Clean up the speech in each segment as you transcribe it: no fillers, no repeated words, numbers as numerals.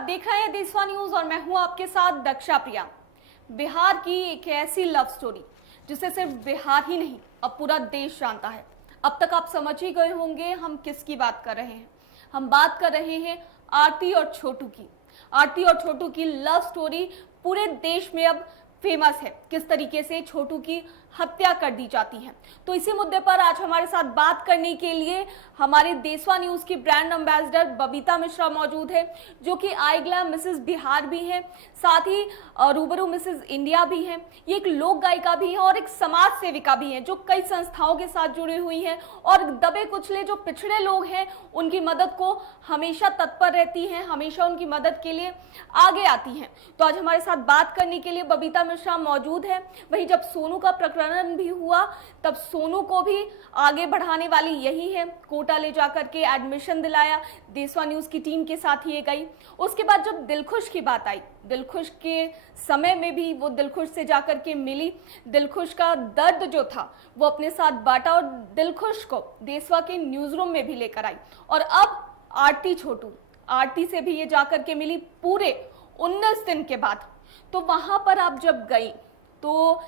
देख रहे हैं देशवा न्यूज और मैं हूं आपके साथ दक्षा प्रिया। बिहार की एक ऐसी लव स्टोरी जिसे सिर्फ बिहार ही नहीं अब पूरा देश जानता है। अब तक आप समझ ही गए होंगे हम किसकी बात कर रहे हैं। हम बात कर रहे हैं आरती और छोटू की। आरती और छोटू की लव स्टोरी पूरे देश में अब फेमस है। किस तरीके से छोटू की हत्या कर दी जाती है, तो इसी मुद्दे पर आज हमारे साथ बात करने के लिए हमारे देशवा न्यूज की ब्रांड एम्बेसडर बबीता मिश्रा मौजूद है, जो कि आई ग्लैम मिसेस बिहार भी हैं, साथ ही रूबरू मिसेस इंडिया भी हैं। ये एक लोक गायिका भी है और एक समाज सेविका भी हैं, जो कई संस्थाओं के साथ जुड़ी हुई हैं और दबे कुचले जो पिछड़े लोग हैं उनकी मदद को हमेशा तत्पर रहती हैं, हमेशा उनकी मदद के लिए आगे आती हैं। तो आज हमारे साथ बात करने के लिए बबीता मिश्रा मौजूद है। वहीं जब सोनू का प्रकरण भी हुआ तब सोनू को भी आगे बढ़ाने वाली यही है। कोटा ले जाकर के एडमिशन दिलाया, देशवा न्यूज की टीम के साथ ही ये गई। उसके बाद जब दिलखुश की बात आई, दिलखुश के समय में भी वो दिलखुश से जाकर के मिली, दिलखुश का दर्द जो था वो अपने साथ बांटा और दिलखुश को देशवा के न्यूज रूम में भी लेकर आई। और अब आरती छोटू, आरती से भी ये जाकर के मिली पूरे 19 दिन के बाद। तो वहां पर आप जब गई तो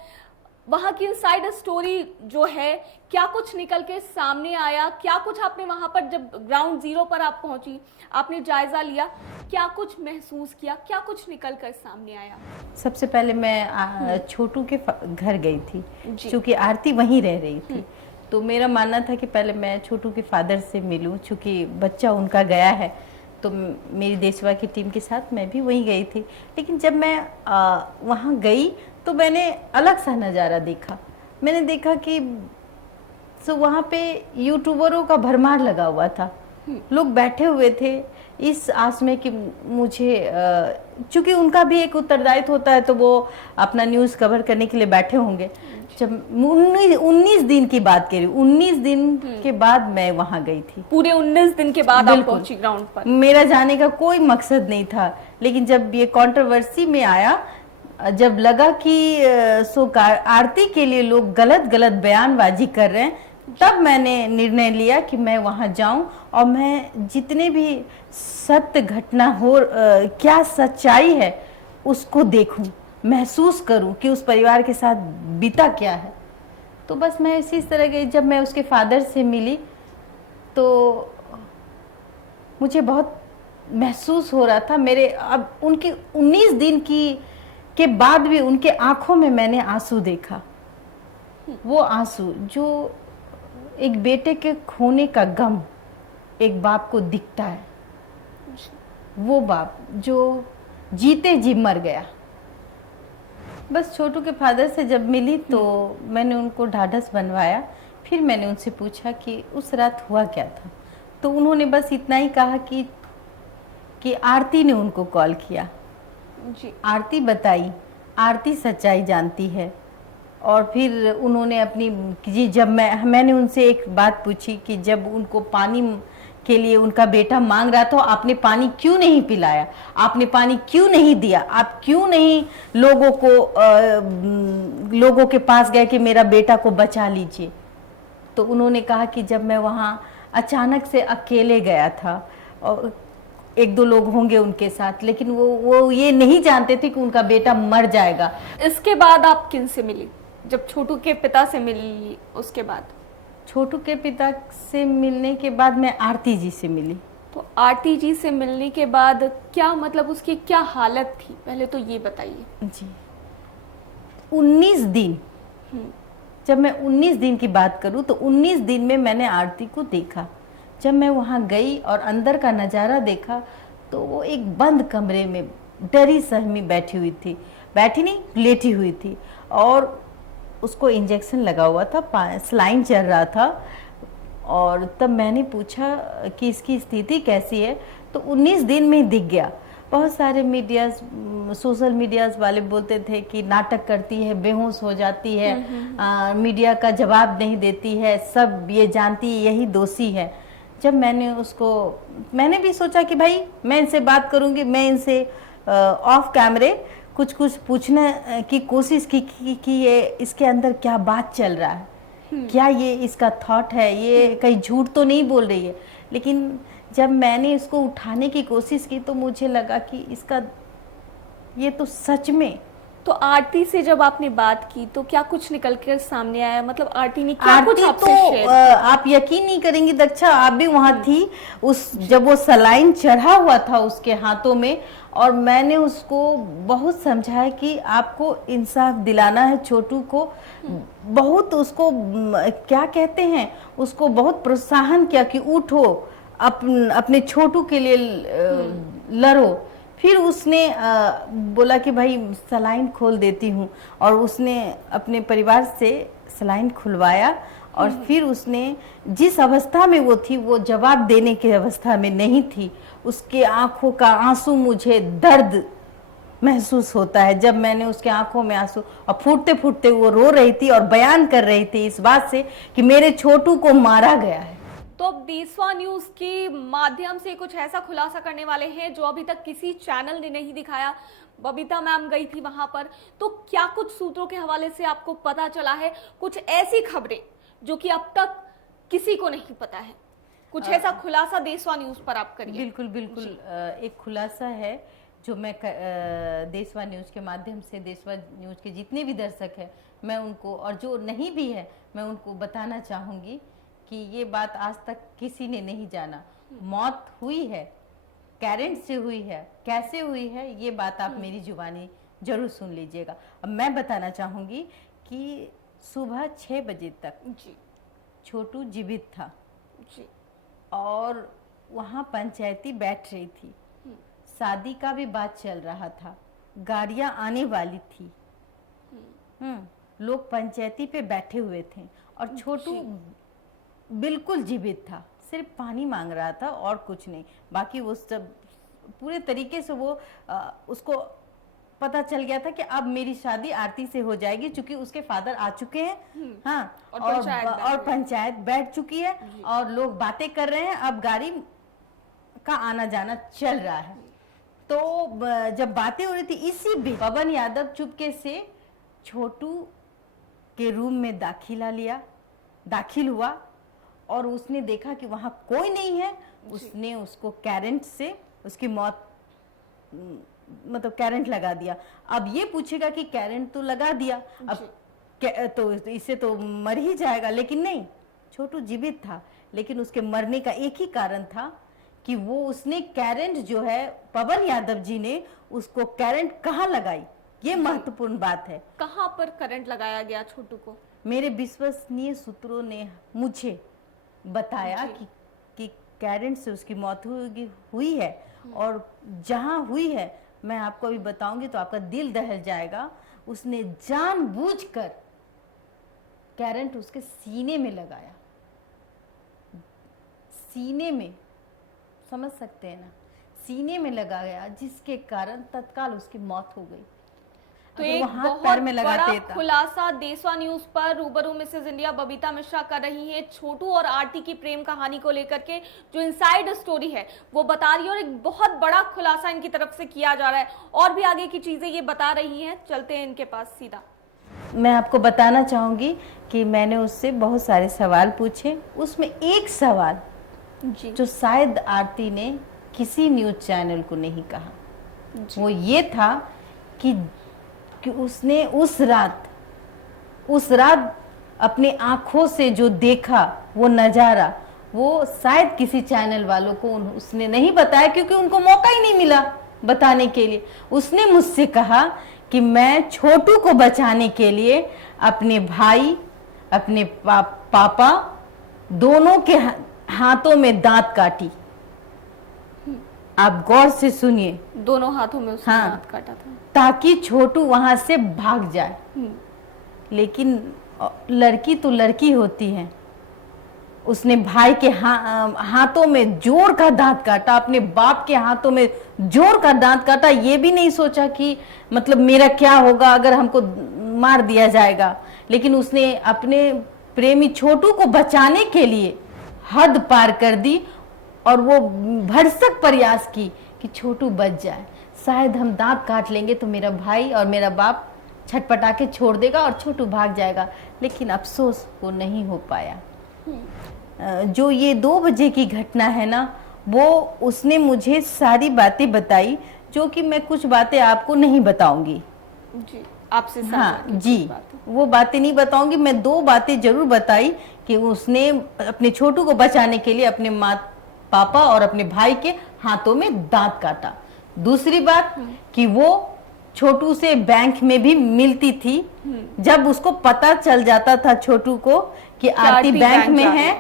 वहां की इनसाइड स्टोरी जो है, क्या कुछ निकल के सामने आया, क्या कुछ आपने वहां पर जब ग्राउंड जीरो पर आप पहुंची, आपने जायजा लिया, क्या कुछ महसूस किया, क्या कुछ निकल कर सामने आया? सबसे पहले मैं छोटू के घर गई थी, क्योंकि आरती वहीं रह रही थी। तो मेरा मानना था कि पहले मैं छोटू के फादर से मिलूं, क्योंकि बच्चा उनका गया है। तो मेरी देशवा की टीम के साथ मैं भी वहीं गई थी। लेकिन जब मैं वहाँ गई तो मैंने अलग सा नज़ारा देखा। मैंने देखा कि वहाँ पे यूट्यूबरों का भरमार लगा हुआ था। लोग बैठे हुए थे इस आस में कि मुझे, चूंकि उनका भी एक उत्तरदायित्व होता है तो वो अपना न्यूज़ कवर करने के लिए बैठे होंगे। जब 19 दिन की बात करी, 19 दिन के बाद मैं वहाँ गई थी। पूरे 19 दिन के बाद आप पहुंची ग्राउंड पर। मेरा जाने का कोई मकसद नहीं था, लेकिन जब ये कंट्रोवर्सी में आया, जब लगा कि आरती के लिए लोग गलत गलत बयानबाजी कर रहे हैं, तब मैंने निर्णय लिया कि मैं वहां जाऊं और मैं जितने भी सत्य घटना हो, क्या सच्चाई है उसको देखूं, महसूस करूं कि उस परिवार के साथ बीता क्या है। तो बस मैं इसी तरह के, जब मैं उसके फादर से मिली तो मुझे बहुत महसूस हो रहा था। मेरे अब उनके 19 दिन के बाद भी उनके आंखों में मैंने आंसू देखा। वो आंसू जो एक बेटे के खोने का गम एक बाप को दिखता है, वो बाप जो जीते जी मर गया। बस छोटू के फादर से जब मिली तो मैंने उनको ढाढ़स बनवाया। फिर मैंने उनसे पूछा कि उस रात हुआ क्या था। तो उन्होंने बस इतना ही कहा कि आरती ने उनको कॉल किया जी। आरती बताई, आरती सच्चाई जानती है। और फिर उन्होंने अपनी जी, जब मैंने उनसे एक बात पूछी कि जब उनको पानी के लिए उनका बेटा मांग रहा था, आपने पानी क्यों नहीं पिलाया, आपने पानी क्यों नहीं दिया, आप क्यों नहीं लोगों के पास गए कि मेरा बेटा को बचा लीजिए। तो उन्होंने कहा कि जब मैं वहाँ अचानक से अकेले गया था और एक दो लोग होंगे उनके साथ, लेकिन वो ये नहीं जानते थे कि उनका बेटा मर जाएगा। इसके बाद आप किन से मिली? जब छोटू के पिता से मिली, उसके बाद? छोटू के पिता से मिलने के बाद मैं आरती जी से मिली। तो आरती जी से मिलने के बाद क्या मतलब उसकी क्या हालत थी, पहले तो ये बताइए जी। 19 दिन, जब मैं 19 दिन की बात करूं तो 19 दिन में मैंने आरती को देखा। जब मैं वहाँ गई और अंदर का नज़ारा देखा तो वो एक बंद कमरे में डरी सहमी बैठी हुई थी, बैठी नहीं लेटी हुई थी, और उसको इंजेक्शन लगा हुआ था, सलाइन चल रहा था। और तब मैंने पूछा कि इसकी स्थिति कैसी है, तो 19 दिन में दिख गया। बहुत सारे सोशल मीडियाज वाले बोलते थे कि नाटक करती है, बेहोश हो जाती है, मीडिया का जवाब नहीं देती है, सब ये जानती है, यही दोषी है। जब मैंने भी सोचा कि भाई मैं इनसे बात करूंगी, मैं इनसे ऑफ कैमरे कुछ पूछने की कोशिश की ये इसके अंदर क्या बात चल रहा है। क्या ये इसका थॉट है, ये कहीं झूठ तो नहीं बोल रही है। लेकिन जब मैंने इसको उठाने की कोशिश की तो मुझे लगा कि इसका ये तो सच में। तो आरती से जब आपने बात की तो क्या कुछ निकल कर सामने आया, मतलब आरती ने क्या कुछ आरती आपसे तो शेयर किया? आप यकीन नहीं करेंगी दक्षा, आप भी वहां थी उस जब वो सलाइन चढ़ा हुआ था उसके हाथों में, और मैंने उसको बहुत समझाया कि आपको इंसाफ दिलाना है छोटू को। बहुत उसको क्या कहते हैं, उसको बहुत प्रोत्साहन किया कि उठो, अपने छोटू के लिए लड़ो। फिर उसने बोला कि भाई सलाइन खोल देती हूँ, और उसने अपने परिवार से सलाइन खुलवाया। और फिर उसने जिस अवस्था में वो थी वो जवाब देने की अवस्था में नहीं थी। उसके आंखों का आंसू, मुझे दर्द महसूस होता है जब मैंने उसके आंखों में आंसू, और फूटते फूटते वो रो रही थी और बयान कर रही थी इस बात से कि मेरे छोटू को मारा गया है। तो अब देशवा न्यूज के माध्यम से कुछ ऐसा खुलासा करने वाले हैं जो अभी तक किसी चैनल ने नहीं दिखाया। बबीता मैम गई थी वहां पर, तो क्या कुछ सूत्रों के हवाले से आपको पता चला है, कुछ ऐसी खबरें जो कि अब तक किसी को नहीं पता है? कुछ ऐसा खुलासा देशवा न्यूज पर आप करिए। बिल्कुल बिल्कुल, एक खुलासा है जो मैं देशवा न्यूज के माध्यम से, देशवा न्यूज के जितने भी दर्शक हैं मैं उनको, और जो नहीं भी है मैं उनको बताना चाहूंगी कि ये बात आज तक किसी ने नहीं जाना। मौत हुई है, कैरेंट से हुई है, कैसे हुई है ये बात आप मेरी जुबानी जरूर सुन लीजिएगा। अब मैं बताना चाहूंगी कि सुबह 6 बजे तक जी छोटू जीवित था जी। और वहाँ पंचायती बैठ रही थी, शादी का भी बात चल रहा था, गाड़ियां आने वाली थी, लोग पंचायती पे बैठे हुए थे, और छोटू बिल्कुल जीवित था, सिर्फ पानी मांग रहा था और कुछ नहीं। बाकी वो सब पूरे तरीके से वो उसको पता चल गया था कि अब मेरी शादी आरती से हो जाएगी, क्योंकि उसके फादर आ चुके हैं, हाँ, और पंचायत बैठ चुकी है और लोग बातें कर रहे हैं, अब गाड़ी का आना जाना चल रहा है। तो जब बातें हो रही थी, इसी बीच पवन यादव चुपके से छोटू के रूम में दाखिल हुआ, और उसने देखा कि वहां कोई नहीं है। उसने उसको कैरेंट से उसकी मौत, मतलब कैरेंट लगा दिया। अब ये पूछेगा कि कैरेंट तो लगा दिया, अब तो इससे तो मर ही जाएगा, लेकिन नहीं, छोटू जीवित था। लेकिन उसके मरने का एक ही कारण था कि वो उसने कैरेंट जो है, पवन यादव जी ने उसको कैरेंट कहाँ लगाई, ये महत्वपूर्ण बात है। कहाँ पर करंट लगाया गया छोटू को? मेरे विश्वसनीय सूत्रों ने मुझे बताया कि कैरेंट से उसकी मौत हुई है, और जहां हुई है मैं आपको अभी बताऊंगी तो आपका दिल दहल जाएगा। उसने जानबूझकर कैरेंट उसके सीने में लगाया, सीने में, समझ सकते हैं ना, सीने में लगाया, जिसके कारण तत्काल उसकी मौत हो गई। तो एक बहुत बड़ा खुलासा देशवा न्यूज पर रूबरू मिसेज इंडिया बबीता मिश्रा कर रही है छोटू और आरती की प्रेम कहानी को लेकर के। जो इनसाइड स्टोरी है वो बता रही है, और एक बहुत बड़ा खुलासा इनकी तरफ से किया जा रहा है, और भी आगे की चीजें ये बता रही हैं। चलते हैं इनके पास सीधा। मैं आपको बताना चाहूंगी कि मैंने उससे बहुत सारे सवाल पूछे, उसमें एक सवाल जो शायद आरती ने किसी न्यूज चैनल को नहीं कहा, वो ये था कि उसने उस रात अपने आंखों से जो देखा वो नजारा, वो शायद किसी चैनल वालों को उसने नहीं बताया, क्योंकि उनको मौका ही नहीं मिला बताने के लिए। उसने मुझसे कहा कि मैं छोटू को बचाने के लिए अपने भाई, अपने पापा दोनों के हाथों में दांत काटी। आप गौर से सुनिए, दोनों हाथों में उसने दांत काटा था ताकि छोटू वहां से भाग जाए। लेकिन लड़की तो लड़की होती है, उसने भाई के हाथों में जोर का दांत काटा, अपने बाप के हाथों में जोर का दांत काटा। ये भी नहीं सोचा कि मतलब मेरा क्या होगा अगर हमको मार दिया जाएगा। लेकिन उसने अपने प्रेमी छोटू को बचाने के लिए हद पार कर दी, और वो भरसक प्रयास की कि छोटू बच जाए। शायद हम दांत काट लेंगे तो मेरा भाई और मेरा बाप छटपटा के छोड़ देगा और छोटू भाग जाएगा, लेकिन अफसोस वो नहीं हो पाया। जो ये 2 बजे की घटना है ना, वो उसने मुझे सारी बातें बताई, जो कि मैं कुछ बातें आपको नहीं बताऊंगी जी, आपसे हाँ जी, वो बातें नहीं बताऊंगी। मैं 2 बातें जरूर बताई कि उसने अपने छोटू को बचाने के लिए अपने माँ पापा और अपने भाई के हाथों में दांत काटा। दूसरी बात कि वो छोटू से बैंक में भी मिलती थी। जब उसको पता चल जाता था छोटू को कि आरती बैंक में है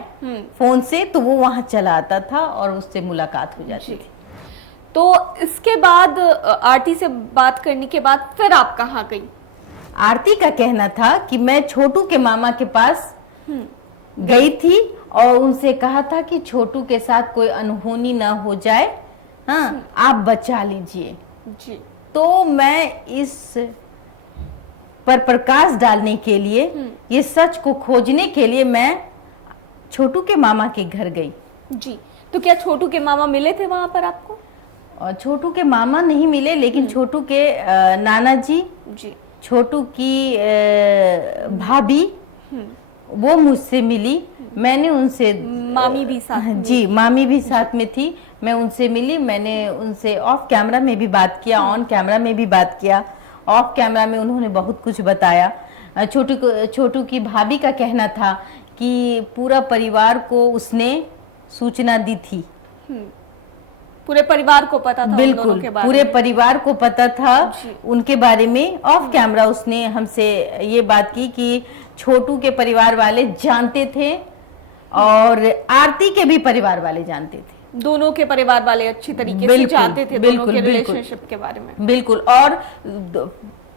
फोन से, तो वो वहां चला आता था और उससे मुलाकात हो जाती थी। तो इसके बाद आरती से बात करने के बाद फिर आप कहाँ गई? आरती का कहना था कि मैं छोटू के मामा के पास गई थी और उनसे कहा था कि छोटू के साथ कोई अनहोनी ना हो जाए, हाँ आप बचा लीजिए जी। तो मैं इस पर प्रकाश डालने के लिए, ये सच को खोजने के लिए मैं छोटू के मामा के घर गई जी। तो क्या छोटू के मामा मिले थे वहां पर आपको? और छोटू के मामा नहीं मिले, लेकिन छोटू के नाना जी, छोटू की भाभी वो मुझसे मिली। मैंने उनसे, मामी भी साथ में जी मामी भी साथ में थी, मैं उनसे मिली। मैंने उनसे ऑफ कैमरा में भी बात किया, ऑन कैमरा में भी बात किया। ऑफ कैमरा में उन्होंने बहुत कुछ बताया। छोटू की भाभी का कहना था कि पूरा परिवार को उसने सूचना दी थी। पूरे परिवार को पता था? बिल्कुल, उन दोनों के बारे पूरे में? परिवार को पता था उनके बारे में। ऑफ कैमरा उसने हमसे ये बात की कि छोटू के परिवार वाले जानते थे और आरती के भी परिवार वाले जानते थे। दोनों के परिवार वाले अच्छी तरीके से जानते थे दोनों के रिलेशनशिप के बारे में। बिल्कुल।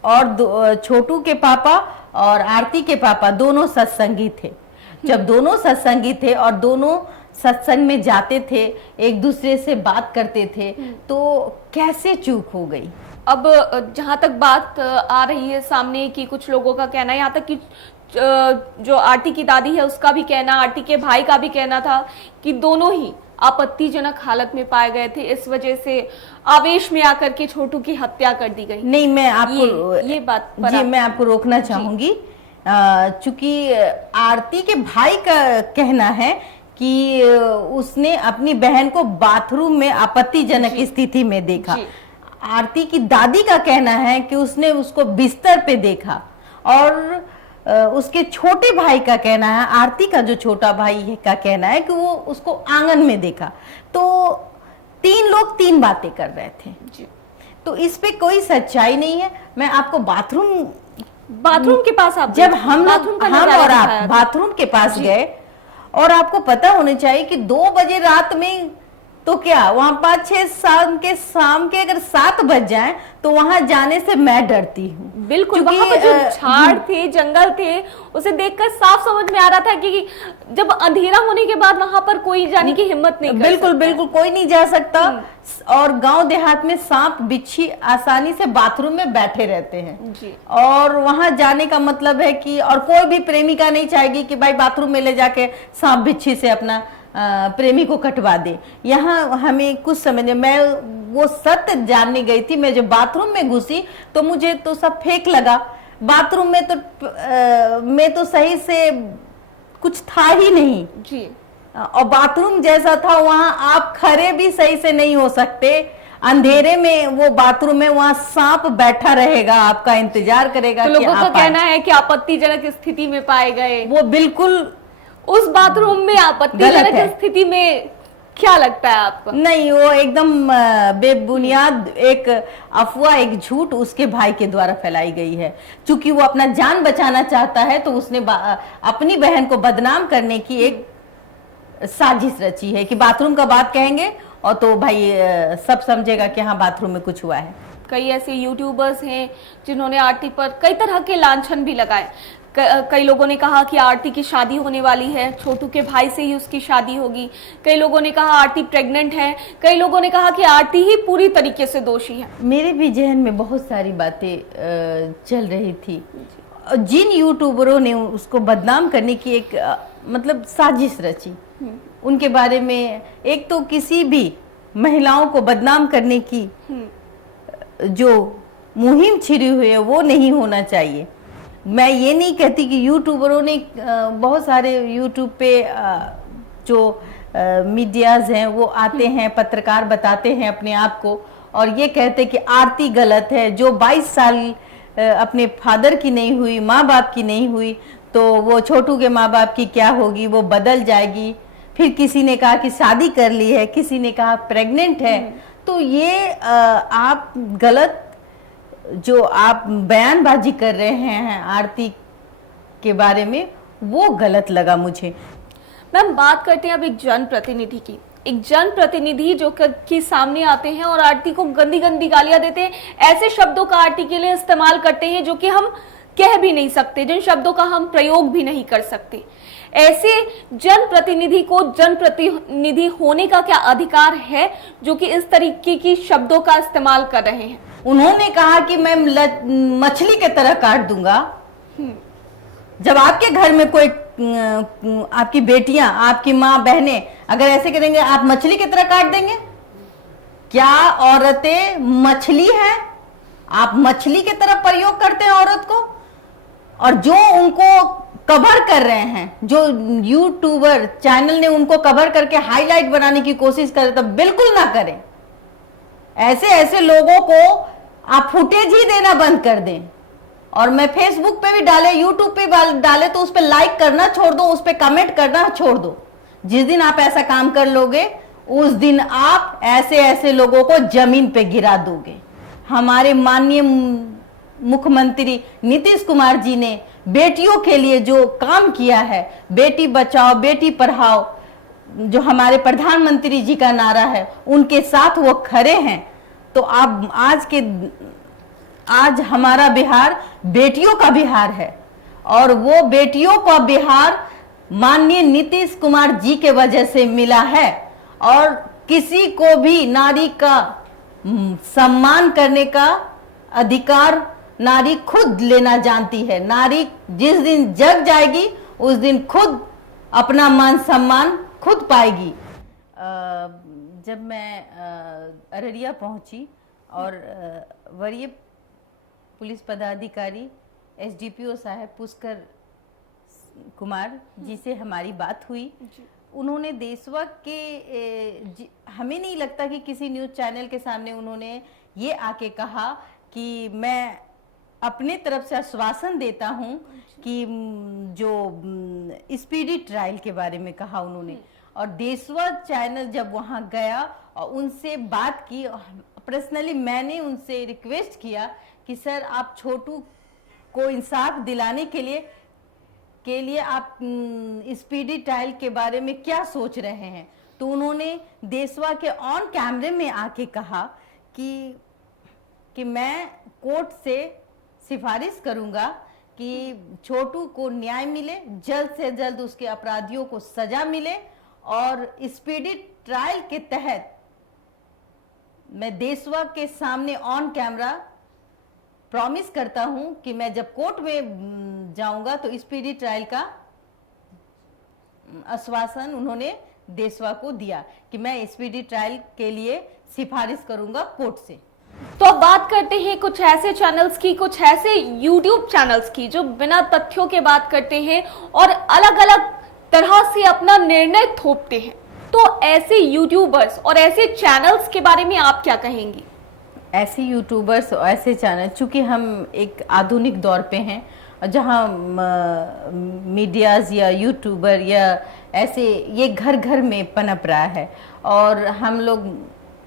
और छोटू के पापा और आरती के पापा दोनों सत्संगी थे। जब दोनों सत्संगी थे और दोनों सत्संग में जाते थे, एक दूसरे से बात करते थे, तो कैसे चूक हो गई? अब जहां तक बात आ रही है सामने की, कुछ लोगों का कहना है, यहाँ तक कि जो आरती की दादी है उसका भी कहना, आरती के भाई का भी कहना था कि दोनों ही आपत्तिजनक हालत में पाए गए थे। इस वजह से आवेश में आकर के छोटू की हत्या कर दी गई। नहीं, मैं आपको ये बात पर जी मैं आपको रोकना चाहूंगी। चूंकि आरती के भाई का कहना है कि उसने अपनी बहन को बाथरूम में आपत्तिजनक स्थिति में देखा। आरती की दादी का कहना है कि उसने उसको बिस्तर पे देखा। और उसके छोटे भाई का कहना है, आरती का जो छोटा भाई है का कहना है कि वो उसको आंगन में देखा। तो 3 लोग 3 बातें कर रहे थे जी। तो इस पे कोई सच्चाई नहीं है। मैं आपको बाथरूम के पास, आप जब हम और आप बाथरूम के पास गए, और आपको पता होना चाहिए कि 2 बजे रात में तो क्या वहां 5-6 शाम के अगर 7 बज जाएं तो वहां जाने से मैं डरती हूँ। बिल्कुल, वहां पर जो झाड़ थे, जंगल थे, उसे देखकर साफ समझ में आ रहा था कि जब अंधेरा होने के बाद वहां पर कोई जाने की हिम्मत नहीं कर बिल्कुल सकता। बिल्कुल कोई नहीं जा सकता। और गांव देहात में सांप बिच्छी आसानी से बाथरूम में बैठे रहते हैं जी। और वहां जाने का मतलब है कि, और कोई भी प्रेमिका नहीं चाहेगी कि भाई बाथरूम में ले जाके सांप बिच्छी से अपना प्रेमी को कटवा दे। यहाँ हमें कुछ समझ, मैं वो सत्य जानने गई थी। मैं जब बाथरूम में घुसी तो मुझे तो सब फेक लगा। बाथरूम में तो सही से कुछ था ही नहीं जी। और बाथरूम जैसा था, वहां आप खड़े भी सही से नहीं हो सकते। अंधेरे में वो बाथरूम में, वहां सांप बैठा रहेगा, आपका इंतजार करेगा। तो लोगों का कहना है कि आपत्तिजनक स्थिति में पाए गए। वो बिल्कुल उस बाथरूम में आपत्तिजनक स्थिति में क्या लगता है आपको? नहीं, वो एकदम बेबुनियाद एक अफवाह, एक झूठ उसके भाई के द्वारा फैलाई गई है। चूंकि वो अपना जान बचाना चाहता है तो उसने अपनी बहन को बदनाम करने की एक साजिश रची है कि बाथरूम का बात कहेंगे और तो भाई सब समझेगा कि हाँ बाथरूम में कुछ हुआ है। कई ऐसे यूट्यूबर्स हैं जिन्होंने आरती पर कई तरह के लांछन भी लगाए। कई लोगों ने कहा कि आरती की शादी होने वाली है, छोटू के भाई से ही उसकी शादी होगी। कई लोगों ने कहा आरती प्रेग्नेंट है। कई लोगों ने कहा कि आरती ही पूरी तरीके से दोषी है। मेरे भी जहन में बहुत सारी बातें चल रही थी। जिन यूट्यूबरों ने उसको बदनाम करने की एक मतलब साजिश रची, उनके बारे में, एक तो किसी भी महिलाओं को बदनाम करने की जो मुहिम छिड़ी हुई है वो नहीं होना चाहिए। मैं ये नहीं कहती कि यूट्यूबरों ने बहुत सारे यूट्यूब पे जो मीडियाज हैं वो आते हैं, पत्रकार बताते हैं अपने आप को और ये कहते कि आरती गलत है, जो 22 साल अपने फादर की नहीं हुई, माँ बाप की नहीं हुई, तो वो छोटू के माँ बाप की क्या होगी, वो बदल जाएगी। फिर किसी ने कहा कि शादी कर ली है, किसी ने कहा प्रेग्नेंट है। तो ये आप गलत जो आप बयानबाजी कर रहे हैं आरती के बारे में, वो गलत लगा मुझे। मैम, बात करते हैं अब एक जनप्रतिनिधि की। एक जनप्रतिनिधि जो कि सामने आते हैं और आरती को गंदी गंदी गालियां देते हैं, ऐसे शब्दों का आरती के लिए इस्तेमाल करते हैं जो कि हम कह भी नहीं सकते, जिन शब्दों का हम प्रयोग भी नहीं कर सकते। ऐसे जनप्रतिनिधि को जनप्रतिनिधि होने का क्या अधिकार है जो कि इस तरीके की शब्दों का इस्तेमाल कर रहे हैं? उन्होंने कहा कि मैं मछली के तरह काट दूंगा। जब आपके घर में कोई आपकी बेटियां, आपकी माँ, बहनें अगर ऐसे करेंगे, आप मछली की तरह काट देंगे? क्या औरतें मछली हैं? आप मछली की तरह प्रयोग करते हैं औरत को। और जो उनको कवर कर रहे हैं, जो यूट्यूबर चैनल ने उनको कवर करके हाईलाइट बनाने की कोशिश करे, तो बिल्कुल ना करें। ऐसे ऐसे लोगों को आप फुटेज ही देना बंद कर दें। और मैं फेसबुक पे भी डाले, यूट्यूब पे डाले तो उस पर लाइक करना छोड़ दो, उस पर कमेंट करना छोड़ दो। जिस दिन आप ऐसा काम कर लोगे उस दिन आप ऐसे ऐसे लोगों को जमीन पे गिरा दोगे। हमारे माननीय मुख्यमंत्री नीतीश कुमार जी ने बेटियों के लिए जो काम किया है, बेटी बचाओ बेटी पढ़ाओ, जो हमारे प्रधानमंत्री जी का नारा है, उनके साथ वो खड़े हैं। तो आप आज हमारा बिहार बेटियों का बिहार है और वो बेटियों का बिहार माननीय नीतीश कुमार जी के वजह से मिला है। और किसी को भी नारी का सम्मान करने का अधिकार नारी खुद लेना जानती है। नारी जिस दिन जग जाएगी उस दिन खुद अपना मान सम्मान खुद पाएगी। जब मैं अररिया पहुंची और वरीय पुलिस पदाधिकारी एसडीपीओ साहब पुष्कर कुमार जी से हमारी बात हुई, उन्होंने देशवा के हमें नहीं लगता कि किसी न्यूज़ चैनल के सामने उन्होंने ये आके कहा कि मैं अपने तरफ से आश्वासन देता हूं कि जो स्पीडी ट्रायल के बारे में कहा उन्होंने। और देशवा चैनल जब वहां गया और उनसे बात की, पर्सनली मैंने उनसे रिक्वेस्ट किया कि सर आप छोटू को इंसाफ दिलाने के लिए आप स्पीडी ट्रायल के बारे में क्या सोच रहे हैं। तो उन्होंने देशवा के ऑन कैमरे में आके कहा कि मैं कोर्ट से सिफारिश करूंगा कि छोटू को न्याय मिले, जल्द से जल्द उसके अपराधियों को सजा मिले और स्पीडी ट्रायल के तहत मैं देशवा के सामने ऑन कैमरा प्रॉमिस करता हूं कि मैं जब कोर्ट में जाऊंगा तो स्पीडी ट्रायल का आश्वासन उन्होंने देशवा को दिया कि मैं स्पीडी ट्रायल के लिए सिफारिश करूंगा कोर्ट से। तो अब बात करते हैं कुछ ऐसे चैनल्स की, कुछ ऐसे यूट्यूब चैनल्स की जो बिना तथ्यों के बात करते हैं और अलग अलग तरह से अपना निर्णय थोपते हैं। तो ऐसे यूट्यूबर्स और ऐसे चैनल्स के बारे में आप क्या कहेंगी? ऐसे यूट्यूबर्स और ऐसे चैनल, चूंकि हम एक आधुनिक दौर पे हैं जहां मीडियाज या यूट्यूबर या ऐसे ये घर घर में पनप रहा है और हम लोग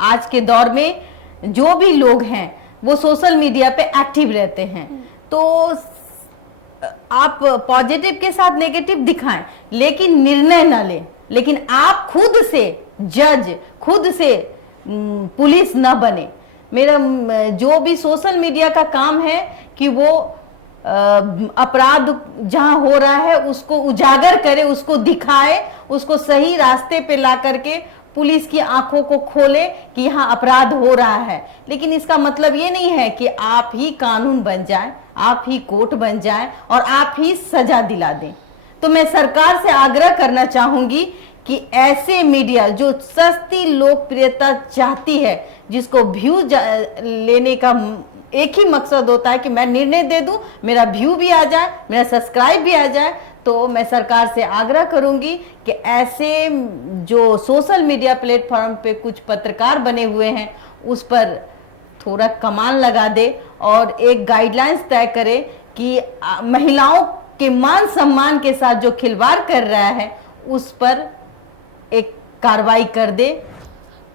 आज के दौर में जो भी लोग हैं वो सोशल मीडिया पे एक्टिव रहते हैं। तो आप पॉजिटिव के साथ नेगेटिव दिखाएं लेकिन निर्णय न लें। लेकिन आप खुद से जज, खुद से पुलिस न बने। मेरा जो भी सोशल मीडिया का काम है कि वो अपराध जहां हो रहा है उसको उजागर करे, उसको दिखाए, उसको सही रास्ते पे ला करके पुलिस की आंखों को खोले कि यहाँ अपराध हो रहा है। लेकिन इसका मतलब ये नहीं है कि आप ही कानून बन जाएं, आप ही कोर्ट बन जाएं और आप ही सजा दिला दें। तो मैं सरकार से आग्रह करना चाहूंगी कि ऐसे मीडिया जो सस्ती लोकप्रियता चाहती है, जिसको व्यू लेने का एक ही मकसद होता है कि मैं निर्णय दे दूं, मेरा व्यू भी आ जाए, मेरा सब्सक्राइब भी आ जाए। तो मैं सरकार से आग्रह करूंगी कि ऐसे जो सोशल मीडिया प्लेटफॉर्म पे कुछ पत्रकार बने हुए हैं उस पर थोड़ा कमान लगा दे और एक गाइडलाइंस तय करे कि महिलाओं के मान सम्मान के साथ जो खिलवाड़ कर रहा है उस पर एक कार्रवाई कर दे।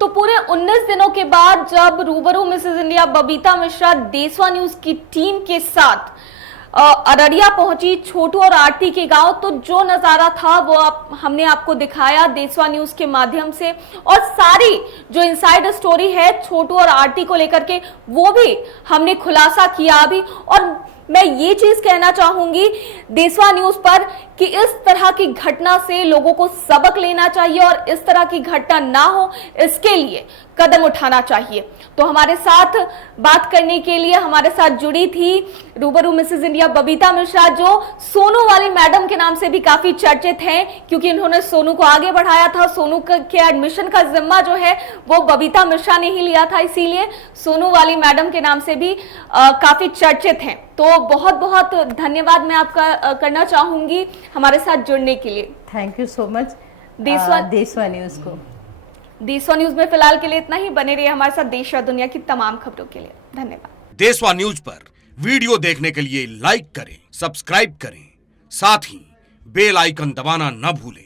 तो पूरे 19 दिनों के बाद जब रूबरू मिसेज इंडिया बबीता मिश्रा देशवा न्यूज की टीम के साथ अररिया पहुंची, छोटू और आरती के गांव, तो जो नजारा था वो हमने आपको दिखाया देशवा न्यूज के माध्यम से। और सारी जो इनसाइड स्टोरी है छोटू और आरती को लेकर के वो भी हमने खुलासा किया अभी। और मैं ये चीज कहना चाहूंगी देशवा न्यूज पर कि इस तरह की घटना से लोगों को सबक लेना चाहिए और इस तरह की घटना ना हो इसके लिए कदम उठाना चाहिए। तो हमारे साथ बात करने के लिए हमारे साथ जुड़ी थी रूबरू मिसेज इंडिया बबीता मिश्रा, जो सोनू वाली मैडम के नाम से भी काफी चर्चित हैं क्योंकि इन्होंने सोनू को आगे बढ़ाया था। सोनू के एडमिशन का जिम्मा जो है वो बबीता मिश्रा ने ही लिया था, इसीलिए सोनू वाली मैडम के नाम से भी काफी चर्चित हैं। तो बहुत बहुत धन्यवाद मैं आपका करना चाहूंगी हमारे साथ जुड़ने के लिए। थैंक यू सो मच देशवा न्यूज को। देशवा न्यूज में फिलहाल के लिए इतना ही। बने रहिए हमारे साथ देश और दुनिया की तमाम खबरों के लिए। धन्यवाद। देशवा न्यूज पर वीडियो देखने के लिए लाइक करें, सब्सक्राइब करें, साथ ही बेल आइकन दबाना न भूलें।